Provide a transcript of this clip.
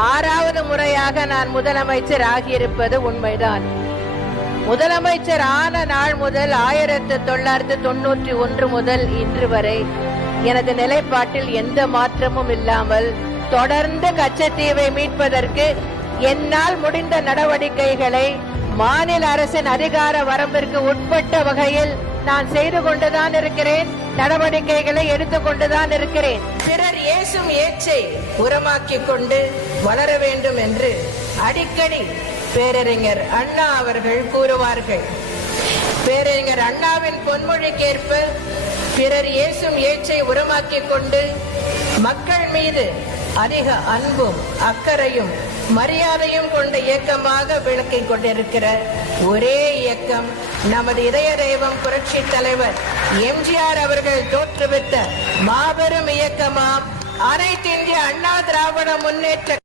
6வது முறையாக நான் முதலமைச்சர் ஆகியிருப்பது உண்மைதான். முதலமைச்சர் ஆன நாள் முதல் 1991 முதல் இன்று வரை எனது நிலைப்பாட்டில் எந்த மாற்றமும் இல்லாமல் தொடர்ந்து கச்சத்தீவை மீட்பதற்கு என்னால் முடிந்த நடவடிக்கைகளை மாநில அரசின் அதிகார வரம்பிற்கு உட்பட்ட வகையில் நான் செய்து கொண்டுதான் இருக்கிறேன், நடவடிக்கைகளை எடுத்துக்கொண்டுதான் இருக்கிறேன். பிறர் ஏசும் ஏச்சை உரமாக்கிக் கொண்டு வளர வேண்டும் என்று அடிக்கடி பேரறிஞர் அண்ணா அவர்கள் கூறுவார்கள். பேரறிஞர் அண்ணாவின் பொன்மொழிக்கேற்ப பிறர் ஏசும் ஏச்சை உரமாக்கிக் கொண்டு மக்கள் மீது அதிக அன்பும் அக்கறையும் மரியாதையும் கொண்ட இயக்கமாக விளக்கிக் கொண்டிருக்கிற ஒரே இயக்கம் நமது இதய தெய்வம் புரட்சி தலைவர் எம்ஜிஆர் அவர்கள் தோற்றுவித்த மாபெரும் இயக்கமாம் அனைத்து இந்திய அண்ணா திராவிட முன்னேற்ற